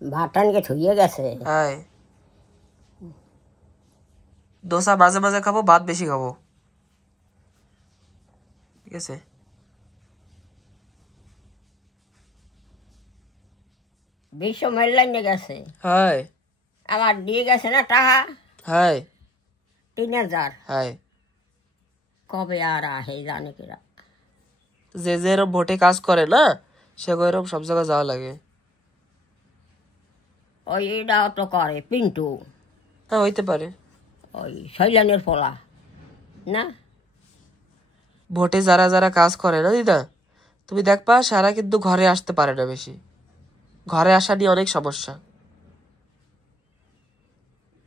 ভাতটানকে ছুঁয়ে গেছে। হ্যাঁ, দোসা মাঝে মাঝে খাবো, ভাত বেশি খাবো, ঠিক আছে? বিশ্ব মেললাইনে গেছে, হ্যাঁ আমার দিয়ে গেছে না টাকা হ্যাঁ 3,000। হ্যাঁ, কবে আর আহে জানে কিরা। যে যে এরম ভোটে কাজ করে না, সে এরকম সব জায়গায় যাওয়া লাগে। ওই এটাও তো করে পিন্টু, হ্যাঁ, হইতে পারে। ওই শৈলানের ফলা না। ভোটে যারা যারা কাজ করে না দিদা, তুমি দেখবা সারা কিন্তু ঘরে আসতে পারে না বেশি। ঘরে আসা নিয়ে অনেক সমস্যা।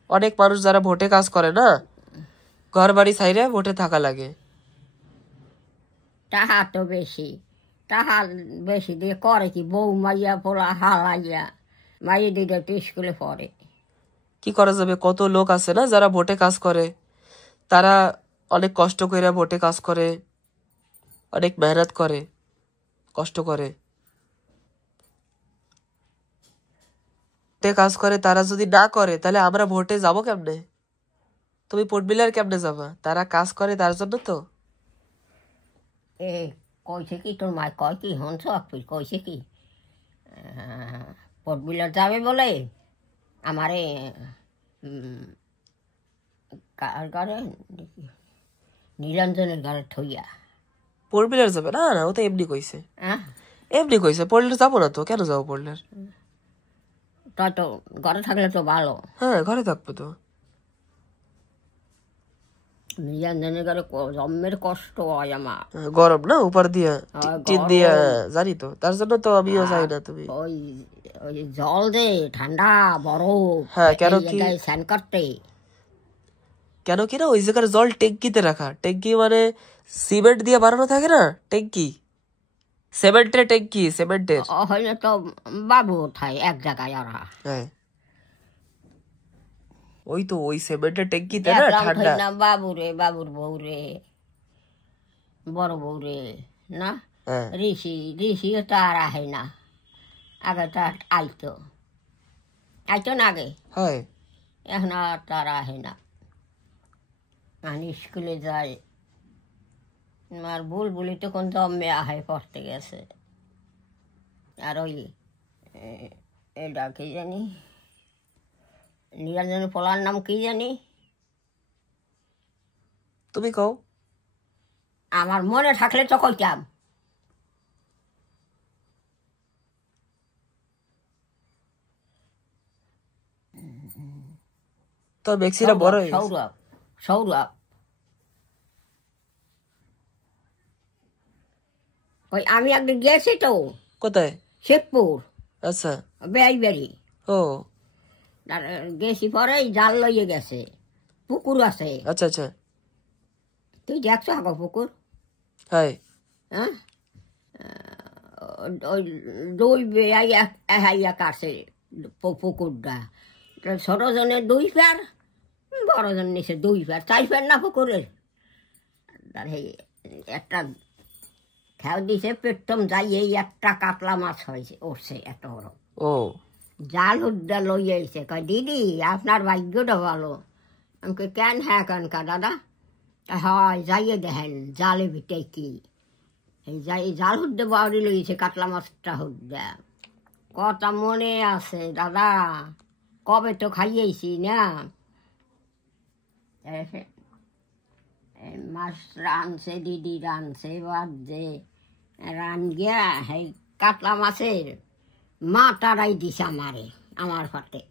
অনেক মানুষ যারা ভোটে কাজ করে না, ঘর বাড়ি ছাইরে ভোটে থাকা লাগে। টাকা তো বেশি, টাকা বেশি দিয়ে করে কি, বউ মাইয়া পোলা হালাইয়া মাইয়ে দিদি তো স্কুলে পড়ে। কি করা যাবে, কত লোক আছে না যারা ভোটে কাজ করে, তারা অনেক কষ্ট করে ভোটে কাজ করে, অনেক মেহনত করে, কষ্ট করে ভোটে কাজ করে। তারা যদি না করে তাহলে আমরা ভোটে যাব কেমনে? তুমি পটবিলার কেমনে যাবা? তারা কাজ করে তার জন্য তো। এ কইছে কি তোর মায় কয় কি হনছ কইছে কি পটবিলার যাবে বলে আমারে কার ঘরে নীলাঞ্জনের ঘরে ঠইয়া। পটবিলার যাবে না? না, ও তো এমনি কইছে, হ্যাঁ, এমনি কইছে। পড়লে যাবো না তো, কেন যাবো পড়লে? তাই তো ঘরে থাকলে তো ভালো। হ্যাঁ, ঘরে থাকবো তো। নীলাঞ্জনের ঘরে জন্মের কষ্ট হয় আমার। গরম না উপর দিয়া, টিন দিয়া, গরম জানি তো, তার জন্য তো আমিও চাই না। তুমি ওই ওই জল দে ঠান্ডা বরফ হ্যাঁ, কেন কি, এই স্নান করতে। কেন কি না, ওই জায়গার জল ট্যাঙ্কিতে রাখা। ট্যাঙ্কি মানে সিমেন্ট দিয়ে বানানো থাকে না ট্যাঙ্কি, সিমেন্টের ট্যাঙ্কি, সিমেন্টের। হইলে তো বাবু থাই এক জায়গায় ওরা। হ্যাঁ, ওই তো ওই সিমেন্টের ট্যাঙ্কিতে না ঠান্ডা। না বাবু রে, বাবুর বউ রে, বড় বউ রে না, হ্যাঁ ঋষিও তো আর আহে না। আগে তো আইতো আইতো না আগে, হয়। এখন আর তার আহে না। আমি স্কুলে যাই, আর বুলবুলি তখন জন্মে আহে পড়তে গেছে। আর ওই এটা কি জানি, নীলাঞ্জনের পোলার নাম কি জানি, তুমি কও। আমার মনে থাকলে তো কইতাম। তো মেক্সিরা বড় হয়ে গেছে। সৌরভ, সৌরভ। ওই আমি একদিন গেছি তো কোথায়? শেখপুর আচ্ছা। বেড়ি ও গেছি, পরে জাল লইয়ে গেছে, পুকুর আছে। আচ্ছা আচ্ছা। তুই দেখছো আগো পুকুর? হ্যাঁ হ্যাঁ, ওই দুই বেড়াইয়া কাছে পুকুরটা। ছোট জনের 2 ফের, বড় জন নিচে 2 ফের, 4 ফের না পুকুরের। একটা খেয়াল দিছে পেটম যাই, এই একটা কাতলা মাছ হয়েছে উঠছে এত বড়। ও জাল উদ্দা লইয়া এসে কয় দিদি আপনার ভাগ্যটা ভালো। আমি কই কেন? হ্যাঁ কেনকা দাদা? হয় যাইয়ে দেখেন জালে ভিটে কি, এই যাই জাল হুদ্দে বাউরি লইছে কাতলা মাছটা হুদ্দা। কথা মনে আছে দাদা, কবে তো খাইয়েছি না। মাছ রানছে দিদি, রানছে বাদ যে রান গিয়া এই কাতলা মাছের মাথাটাই দিছে আমারে, আমার ফাটে।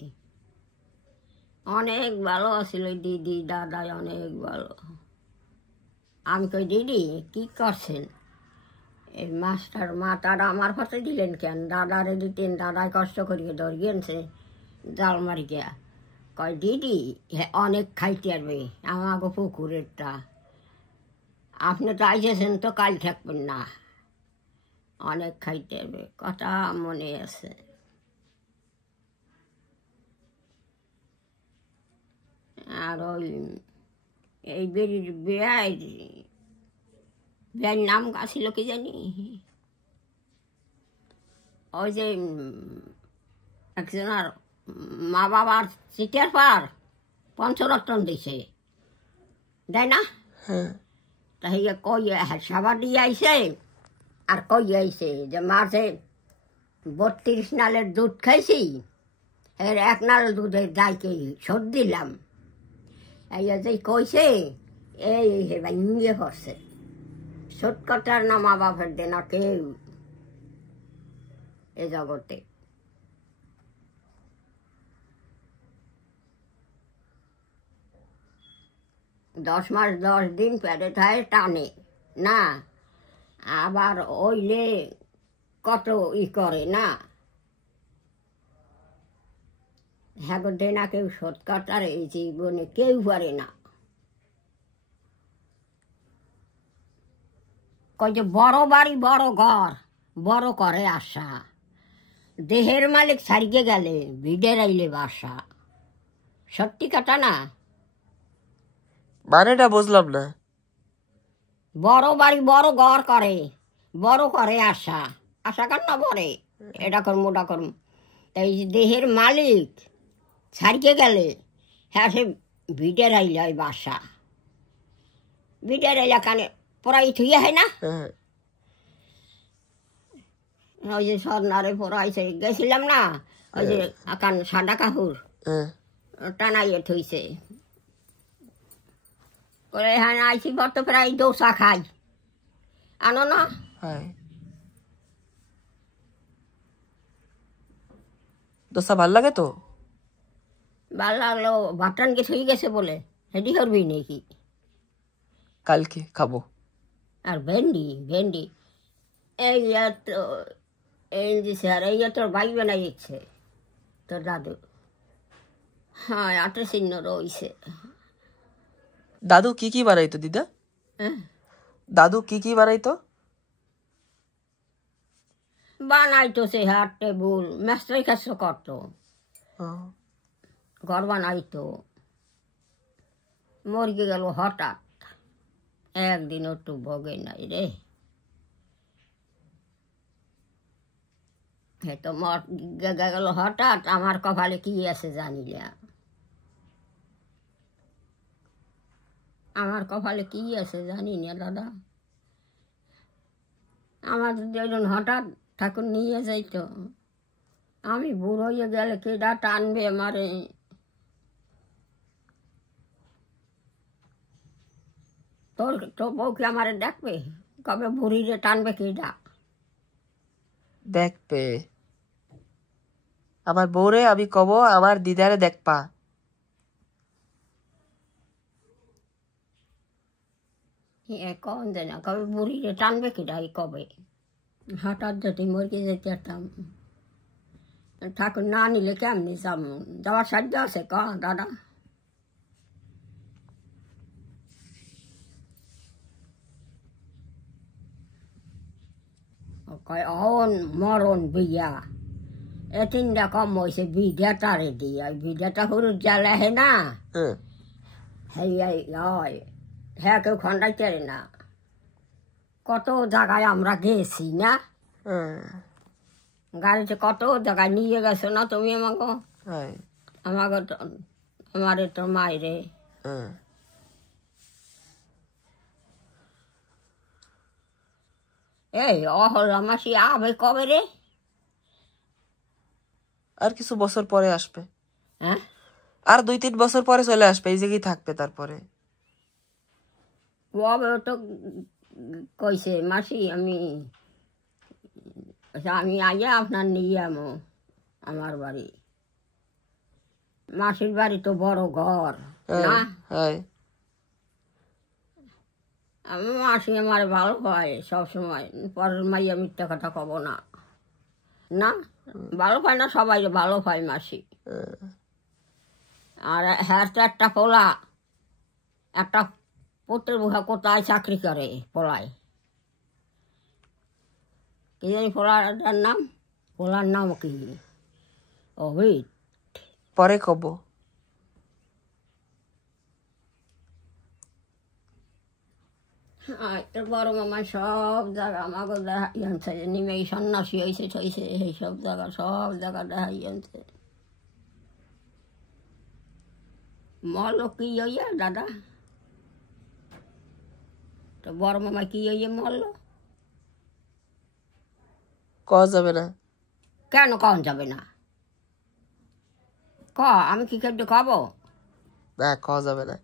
অনেক ভালো ছিল দিদি দাদাই, অনেক ভালো। আমি কই দিদি কি করছেন, এই মাছটার মাথাটা আমার ফাটে দিলেন কেন? দাদারে দিতেন, দাদাই কষ্ট করিয়ে ধরিয়েছে জাল মারি গিয়া। কয় দিদি অনেক খাইতে পারবে আমাকে পুকুরেরটা, আপনি তো আইসেছেন তো কাল থাকবেন না, অনেক খাইতে পারবে। কথা মনে আছে। আর ওই এই বেরির বেয়ার নাম ছিল কি জানি, ওই যে একজনের মা বাবার চিটের পার পঞ্চরত্ন দিছে, দেয় না? হ্যাঁ তা হিয়া কই সাবার দিয়ে আইছে আর কই আইছে যে মাঝে 32 নালের দুধ খাইছি, এর 1 নাল দুধের গাইকে শোধ দিলাম। এই যে কইছে এই হেবাই নিয়ে করছে, শোধ কটার না মা বাপের দেনা কেউ এ জগতে। দশ মাস 10 দিন পেটে থাকে টানে না, আবার ওইলে কত ই করে না, হ্যাঁ দেনা কেউ শোধ কাটার এই জীবনে কেউ পারে না। কই যে বড় বাড়ি বড় ঘর বড় করে আশা, দেহের মালিক ছাড়িয়ে গেলে ভিড়ে রাইলে বাসা। সত্যি কথা না? মানেটা বুঝলাম না। বড় বাড়ি বড় ঘর করে বড় করে আশা, আশা কার না বলে এটা করম ওটা করম, তাই দেহের মালিক ছাড়িয়ে গেলে হ্যাঁ সে ভিড়ে রাইলে বাসা। ভিড়ে রাইলে কানে পড়াই থুইয়া হয় না? হ্যাঁ ওই যে সন্নারে পড়াইছে গেছিলাম না, ওই যে আকান সাদা কাহুর হ্যাঁ টানাইয়ে থইছে, করে হ্যাঁ আইসি বর্ত প্রায় দোসা খাই, আনো না? হ্যাঁ দোসা ভাল লাগে তো? ভাল লাগলো, বাটানকে থই গেছে বলে হেডি করবি নাকি? কালকে খাবো। আর ভেন্ডি ভেন্ডি এই তো এই দিছে, আর এই তোর ভাই বানাই দিচ্ছে তোর দাদু। হ্যাঁ আটের চিহ্ন রয়েছে। দাদু কি কি বানাইতো দিদা? হ্যাঁ দাদু কি কি বানাইতো? বানাইতো সে হাট টেবুল মেস্টারি কাজ করতো, ও, ঘর বানাইতো। মরগে গেল হঠাৎ, একদিন একটু ভোগে নাই রে। হে তো মর গেল হঠাৎ, আমার কপালে কি আছে জানি না, আমার কপালে কি আছে জানি না দাদা। আমার যদি একজন হঠাৎ ঠাকুর নিয়ে যাইতো, আমি বুড়ো হয়ে গেলে কেডা টানবে আমারে? তোর তো বউ কি আমারে দেখবে? কবে বুড়িরে টানবে কেডা? দেখবে আমার বউরে, আমি কব আমার দিদারে দেখপা। কন দেয় না, কবে বুড়িরে টানবে কেডা? কবে হঠাৎ যদি মরকে যেতে পারতাম, ঠাকুর না নিলে কেমনি যাব? যাওয়ার সাধ্য আছে ক দাদা? কয় অন মরণ বিয়া, এ 3টা কম হয়েছে বিদ্যাটারে দিয়া, বিদ্যাটা হরুর জ্বালা হে না, হ্যাঁ হয় হ্যাঁ কেউ খন্ডাইতে পারে না। কত জায়গায় আমরা গেছি না, হ্যাঁ গাড়িতে কত জায়গায় নিয়ে গেছো না তুমি আমাকে, হ্যাঁ আমাকে আমারে তোর মায়েরে। হ্যাঁ এই অহল্লা মাসি আবে কবে রে? আর কিছু বছর পরে আসবে, হ্যাঁ আর 2-3 বছর পরে চলে আসবে, এই জায়গায় থাকবে। তারপরে কবে তো কইছে মাসি আমি আমি আইয়া আপনার নিয়ে আমো আমার বাড়ি। মাসির বাড়ি তো বড় ঘর না, হ্যাঁ আমি মাসি আমার ভালো হয় সবসময়, পরের মাইয়া মিথ্যা কথা কব না, না ভালো পায় না সবাই ভালো পায় মাসি। আর হ্যাঁ তো একটা পোলা, একটা পুত্রের বুহা কোথায় চাকরি করে পোলায়, কি জানি পোলাটার নাম, পোলার নাম কি অভিত। পরে কব। বড় মামা সব জায়গা আমাকে দেখাই আনছে, নিমে সন্ন্যাসী হয়েছে ঠইছে এই সব জায়গা দেখাই আনছে। মল কি হইয়া দাদা, তো বড় মামা কি হইয়া মরল? কওয়া যাবে না। কেন কখন যাবে না? আমি কি খেতে খাবো? না, কওয়া যাবে না।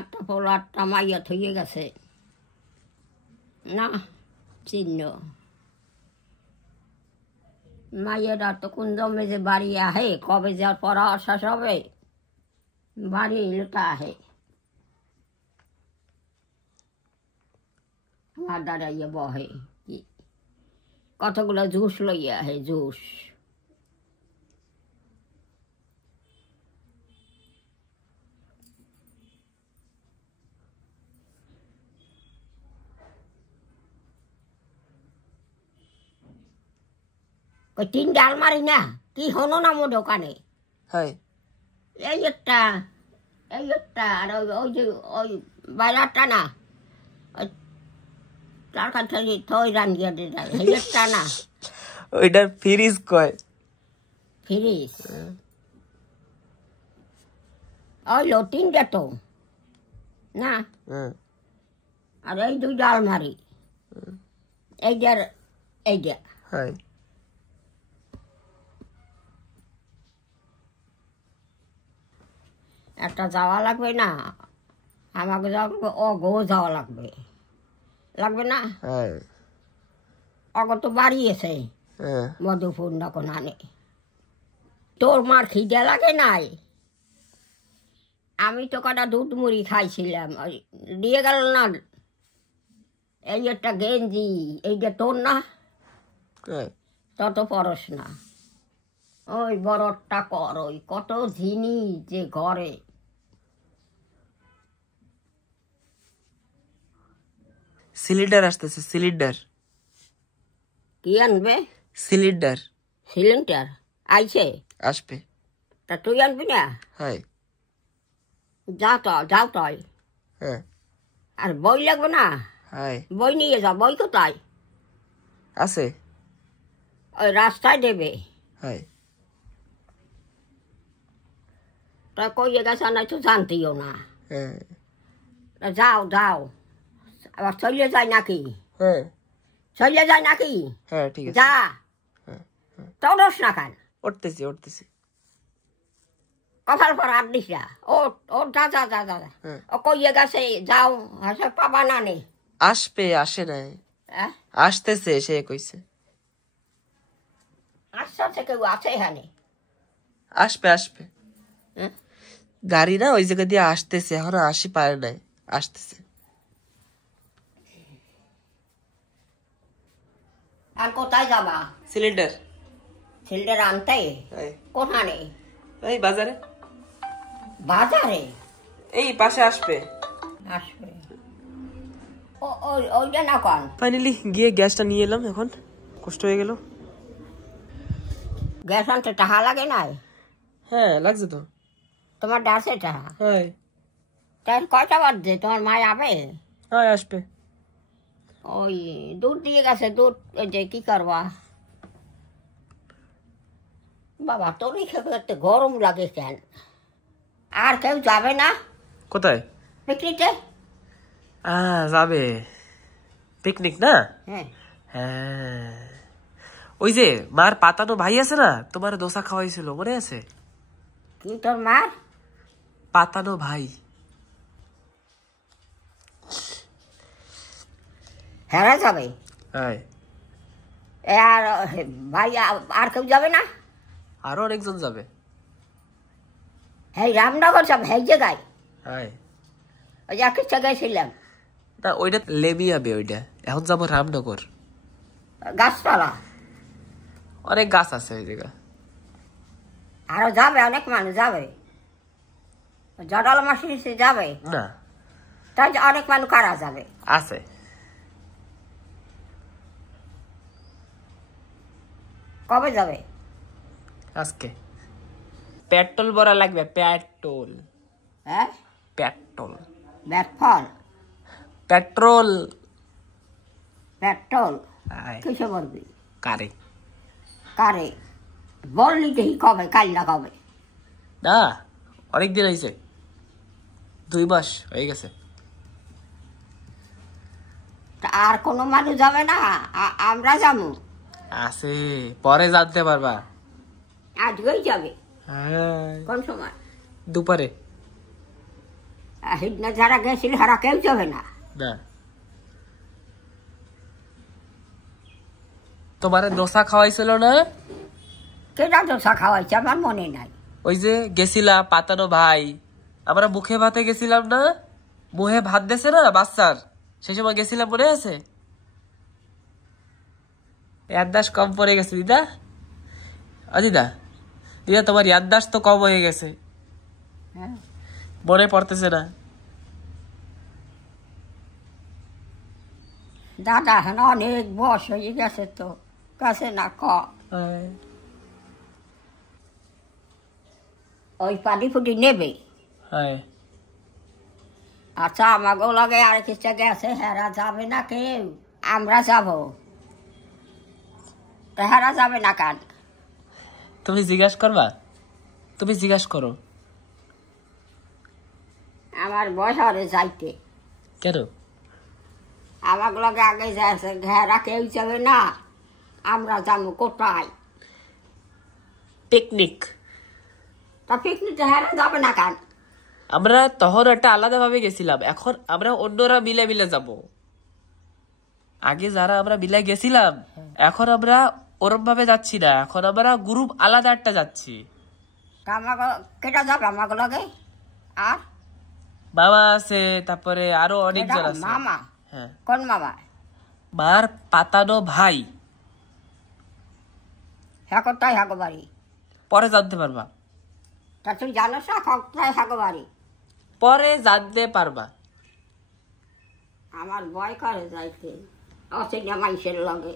একটা পোল 8টা মাইয়া থইয়ে গেছে না চিহ্ন। মাইয়েরা তো কোন জমে যে বাড়ি আহে, কবে যাওয়ার পড়া শেষ হবে, বাড়ি এলোটা আহে আমার দাঁড়াইয়া বহে, কতগুলো জুস লইয়া আহে, জুস। ওই 3টা আলমারি না কি হনো না মো দোকানে, এই একটা আর ওই যে ওই বাইরাটা না, ওই তার কাছে থই রান্ধিয়া দিয়ে যায়, এই একটা না ওইটার ফ্রিজ কয়, ফ্রিজ ওইলো 3টা তো না, আর এই 2টা আলমারি, এইটার এইটা। একটা যাওয়া লাগবে না, আমাকে যাওয়া লাগবে, অগো যাওয়া লাগবে, লাগবে না? অগ তো বাড়িয়েছে মধুপুর যখন আনে। তোর মার খিদে লাগে নাই? আমি তো কটা দুধ মুড়ি খাইছিলাম, দিয়ে গেল না। এই একটা গেঞ্জি, এইটা তোর না? তত পরশ না, ওই বড়টা কর, ওই কত জিনিস যে ঘরে। সিলিন্ডার আসতেছে, সিলিন্ডার। কি আনবে? সিলিন্ডার। সিলিন্ডার আইছে? আসবে। তা তুই আনবি না? যাও তাই। আর বই লাগবে না? বই নিয়ে যা। বই কোথায় আছে? ওই রাস্তায় দেবে। তা কইয়ে গেছে নাই তো জানতিও না। যাও আবার চলে যায় নাকি? চলে যায় নাকি? ঠিক আছে, যা। তোরস না কেন? উঠতেছি। কপাল পর হাত দিস না। ও যা। ও কইয়ে গেছে যাও, হাসে পাবা না নে। আসবে, আসে নাই, আসতেছে, সে কইছে। আসছে কেউ আছে এখানে? আসবে। গাড়ি না ওই জায়গা দিয়ে আসতেছে, এখনো আসি পারে নাই, আসতেছে। আর কোথায় যাবা? সিলিন্ডার আনতে? কোথানে? এই বাজারে। এই পাশে আসবে। ওইটা না কোন? ফাইনালি গিয়ে গ্যাসটা নিয়ে এলাম, এখন কষ্ট হয়ে গেল। গ্যাস আনতে টাকা লাগে নাই? লাগছে তো। তোমার ডাসে টাকা? তাই কয়টা বাজছে? তোমার মা যাবে? আসবে। ওই দুধ দিয়ে গেছে, দুধ ওই যে কি করবা বাবা, তোর খেতে গরম লাগে কেন? আর কেউ যাবে না? কোথায়? পিকনিকে। যাবে পিকনিক না? ওই যে মার পাতানো ভাই আছে না, তোমার দোসা খাওয়াইছিল, মনে আছে? কি তোর মার পাতানো ভাই? হেরা যাবে? আর ভাই আর কেউ যাবে না? আরো অনেকজন যাবে। হ্যাঁ, রামনগর যাবে? এই জায়গায় ওই যে একই জায়গায় ছিলাম না, ওইটা লেমিয়াবে, ওইটা এখন যাবো রামনগর। গাছতলা অনেক গাছ আছে ওই জায়গা। আরো যাবে, অনেক মানুষ যাবে। জডাল মাসি যাবে না? তাই অনেক মানুষ কারা যাবে? আছে। কবে যাবে? আজকে। পেট্রোল ভরা লাগবে, পেট্রোল। হ্যাঁ পেট্রোল ব্যাটফল পেট্রোল পেট্রোল কিসে বলবি? কারে কারে বললি দেখি কবে? কাল না কবে? না অনেকদিন হয়েছে, 2 মাস হয়ে গেছে। আর কোনো মানুষ যাবে না? আমরা যাবো। আছে পরে জানতে পারবা। আজকেই যাবে? হ্যাঁ কোন সময়? দুপুরে। হিডনা যারা গেছিল হারা কেউ যাবে না? না। তোমারে দোসা খাওয়াইছিল না? কেটা দোসা খাওয়াইছে আমার মনে নাই। ওই যে গেছিলাম পাতানো ভাই, আমরা মুখে ভাতে গেছিলাম না, মুখে ভাত দেছে না বাচ্চার, সেই সময় গেছিলাম, মনে আছে? ইয়াদদাস কম পড়ে গেছে দিদা। দিদা দিদা তোমার ইয়াদদাস তো কম হয়ে গেছে, মনে পড়তেছে না। দাদা এখন অনেক বয়স হয়ে গেছে তো, কাছে না ক। ওই পানি ফুটি নেবে। আচ্ছা আমাকেও লাগে আর কিছু গেছে, হেরা যাবে না কেউ? আমরা যাব, হেরা যাবে না কান? তুমি জিজ্ঞাসা করবা? তুমি জিজ্ঞাসা করো। আমার বয়স হরে যাইতে। কেন? আমার লগে আগে যাচ্ছে, হেরা কেউ যাবে না, আমরা যাবো কোথায়? পিকনিক। তা পিকনিকে হেরা যাবে না কান? আমরা তখন একটা আলাদা ভাবে গেছিলাম, এখন আমরা অন্যরা মিলে মিলে যাব। আগে যারা আমরা মিলে গেছিলাম, এখন আমরা ওরম ভাবে যাচ্ছি না, এখন আমরা গ্রুপ আলাদা একটা যাচ্ছি। কেটা যাবে আমাকে লগে? আর বাবা আছে, তারপরে আরো অনেকজন আছে। মামা? হ্যাঁ। কোন মামা? মার পাতানো ভাই। হ্যাঁ কোথায় হাগো বাড়ি? পরে জানতে পারবা। তা তুই জানোস না কোথায় হাগো বাড়ি? পরে জানতে পারবা। আমার ভয় করে যাইতে অচেনা মানুষের লগে।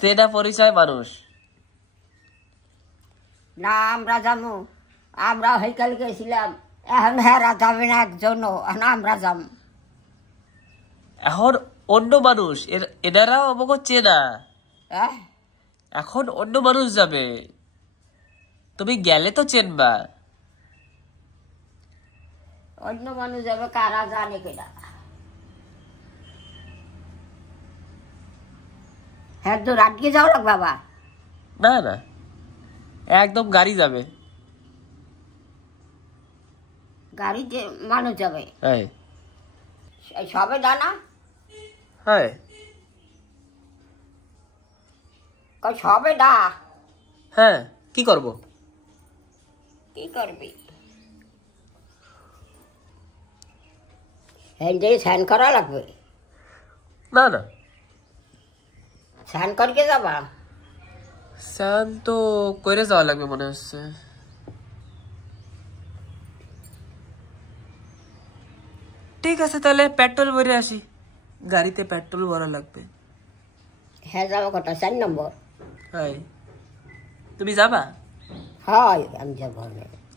সেটা পরিচয় মানুষ না, আমরা যাবো। আমরা হইকাল গেছিলাম, এখন হেরা যাবে না একজন, আমরা যাবো। এখন অন্য মানুষ, এনারাও আমাকে চেনা, হ্যাঁ এখন অন্য মানুষ যাবে, তুমি গেলে তো চেনবা। অন্য মানুষ যাবে, কারা জানে কেনা? হ্যাঁ তো রাতকে যাও না বাবা? না না, একদম গাড়ি যাবে। গাড়িতে মানুষ যাবে? হ্যাঁ। সবে দানা? হ্যাঁ সবে দা? হ্যাঁ। কি করব? কি করবি? হ্যান্ডে স্নান করা লাগবে? না না, স্নান করকে যাবা? স্নান তো করে যাওয়া লাগবে মনে হচ্ছে। ঠিক আছে তাহলে পেট্রোল ভরে আসি, গাড়িতে পেট্রোল ভরা লাগবে। হ্যাঁ যাবো কটা? 4 নম্বর। হ্যাঁ। তুমি যাবা? হয় আমি যাবো।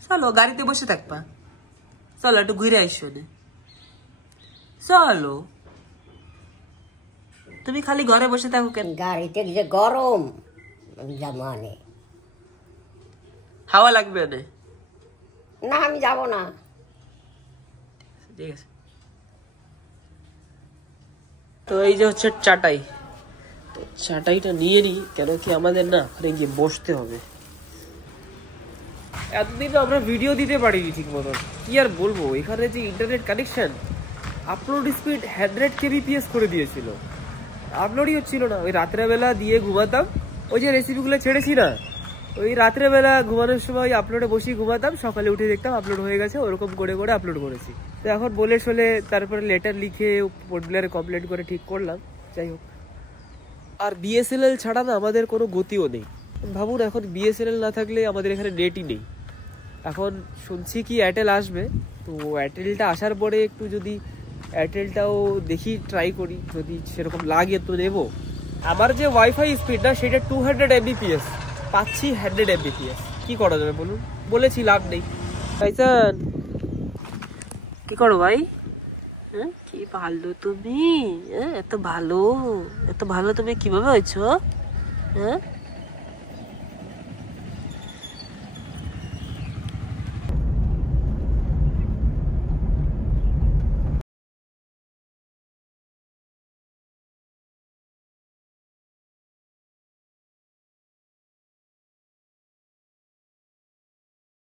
চলো গাড়িতে বসে থাকবা, চলো একটু ঘুরে আসো নে। চলো, তুমি খালি ঘরে বসে থাকো কেন? গাড়িতে যে গরম, যাবো আনে। হাওয়া লাগবে না? না আমি যাবো না। ঠিক আছে। তো এই যে হচ্ছে চাটাই, তো চাটাইটা নিয়ে নি, কেন কি আমাদের না ওখানে গিয়ে বসতে হবে। এতদিন আমরা ভিডিও দিতে পারিনি ঠিক মতন, কি আর বলবো। এখানে যে internet connection, upload speed 100 kbps করে দিয়েছিল, আপলোডই হচ্ছিল না। ওই রাত্রেবেলা দিয়ে ঘুমাতাম, ওই যে রেসিপিগুলো ছেড়েছি না, ওই রাত্রেবেলা ঘুমানোর সময় আপলোডে বসিয়ে ঘুমাতাম, সকালে উঠে দেখতাম আপলোড হয়ে গেছে, ওরকম করে করে আপলোড করেছি। তো এখন বলে চলে তারপরে লেটার লিখে পোর্টব্লেয়ারে কমপ্লেন করে ঠিক করলাম। যাই হোক, আর বিএসএনএল ছাড়া না আমাদের কোনো গতিও নেই। ভাবুন, এখন বিএসএনএল না থাকলে আমাদের এখানে নেটই নেই। এখন শুনছি কি এয়ারটেল আসবে, তো এয়ারটেলটা আসার পরে একটু যদি এয়ারটেলটাও দেখি ট্রাই করি, যদি সেরকম লাগে তো নেবো। আমার যে ওয়াইফাই স্পিড না সেটা 200 Mbps, পাচ্ছি 100 Mbps। কি করা যাবে বলুন, বলেছি লাভ নেই। টাইসান কি করো ভাই? হ্যাঁ কি ভালো তুমি, এত ভালো তুমি কিভাবে হয়েছো? হ্যাঁ